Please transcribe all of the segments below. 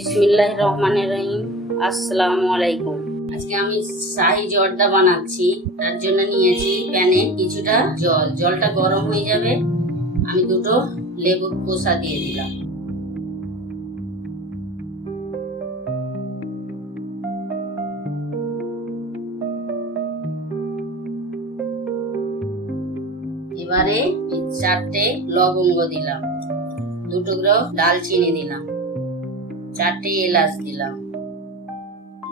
বিসমিল্লাহ রহমানের রহিম। আসসালামু আলাইকুম আজকে আমি শাহি জর্দা বানাচ্ছি। তার জন্য নিয়েছি প্যানে কিছুটা জল। জলটা গরম হয়ে যাবে। আমি দুটো লেবুর কোষা দিয়ে দিলাম। এবারে চারটে লবঙ্গ দিলাম। দু টুকরো দালচিনি দিলাম। চারটে এলাচ দিলাম।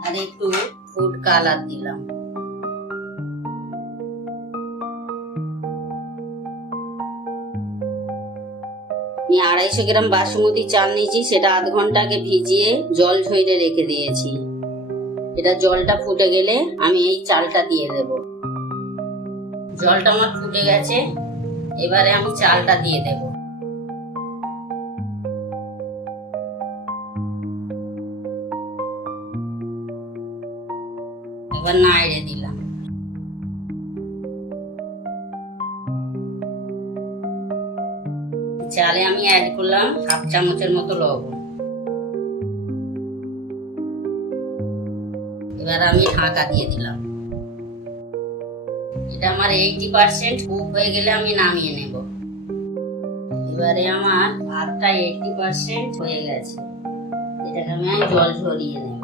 আর একটু ফুড কালার দিলাম। আমি আড়াইশো গ্রাম বাসমতি চাল নিয়েছি, সেটা আধ ঘণ্টা আগে ভিজিয়ে জল ঝইরে রেখে দিয়েছি। এটা জলটা ফুটে গেলে আমি এই চালটা দিয়ে দেব। জলটা আমার ফুটে গেছে, এবারে আমি চালটা দিয়ে দেব। এবার দিলাম চালে আমি অ্যাড করলাম হাফ চামচের মতো লবণ। এবার আমি ঢাকা দিয়ে দিলাম। এটা আমার এইটি পার্সেন্ট কুক হয়ে গেলে আমি নামিয়ে নেব। এবারে আমার ভাতটা এইটি পার্সেন্ট হয়ে গেছে। এটাকে আমি জল ঝরিয়ে নেব।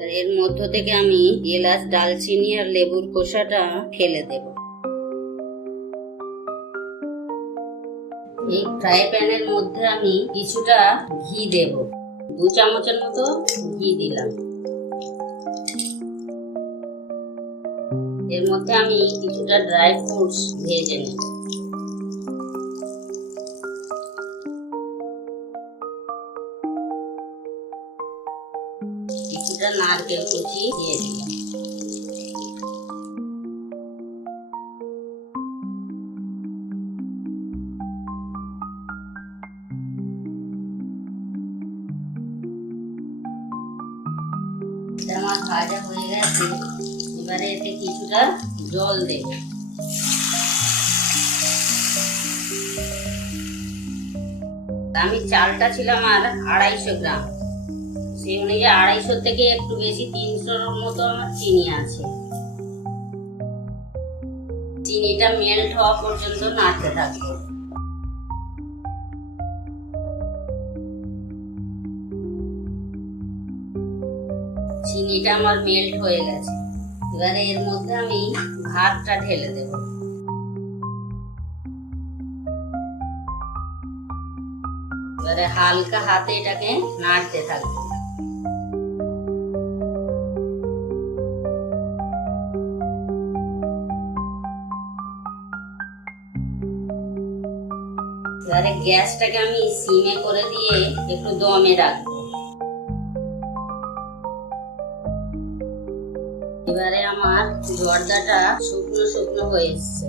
এর মধ্য থেকে আমি এলাচ, ডালচিনি আর লেবুর খোসাটা ফেলে দেব। এই ফ্রাই প্যানের মধ্যে আমি কিছুটা ঘি দেব। দু চামচের মতো ঘি দিলাম। এর মধ্যে আমি কিছুটা ড্রাই ফ্রুটস ভেজে নেব। নারকেল কুচি দিয়ে দিলাম আমার ভাজা হয়ে গেছে এবারে এতে কিছুটা জল দেব। আমি চালটা ছিলাম আর আড়াইশো গ্রাম। সেই অনুযায়ী আড়াইশো থেকে একটু বেশি তিনশোর মতো আমার চিনি আছে। চিনিটা মেল্ট হওয়া পর্যন্ত নাড়তে থাকব। চিনিটা আমার মেল্ট হয়ে গেছে। এবারে এর মধ্যে আমি ভাতটা ঢেলে দেব। এবারে হালকা হাতে এটাকে নাড়তে থাকব। এবারে গ্যাসটাকে আমি সিমে করে দিয়ে একটু দমে রাখব। এবারে আমার জর্দাটা শুকনো শুকনো হয়ে এসছে।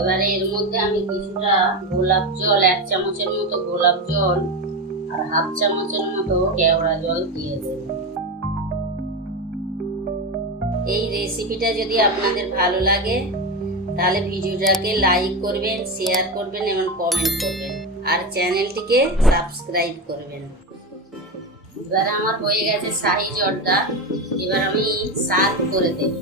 এবারে এর মধ্যে আমি কিছুটা গোলাপ জল, এক চামচের মতো গোলাপ জল আর হাফ চামচের মতো কেওড়া জল দিয়ে দেব। এই রেসিপিটা যদি আপনাদের ভালো লাগে তাহলে ভিডিওটাকে লাইক করবেন শেয়ার করবেন এবং কমেন্ট করবেন। আর চ্যানেলটিকে সাবস্ক্রাইব করবেন। এবারে আমার হয়ে গেছে শাহি জর্দা। এবার আমি সার্ভ করে দেব।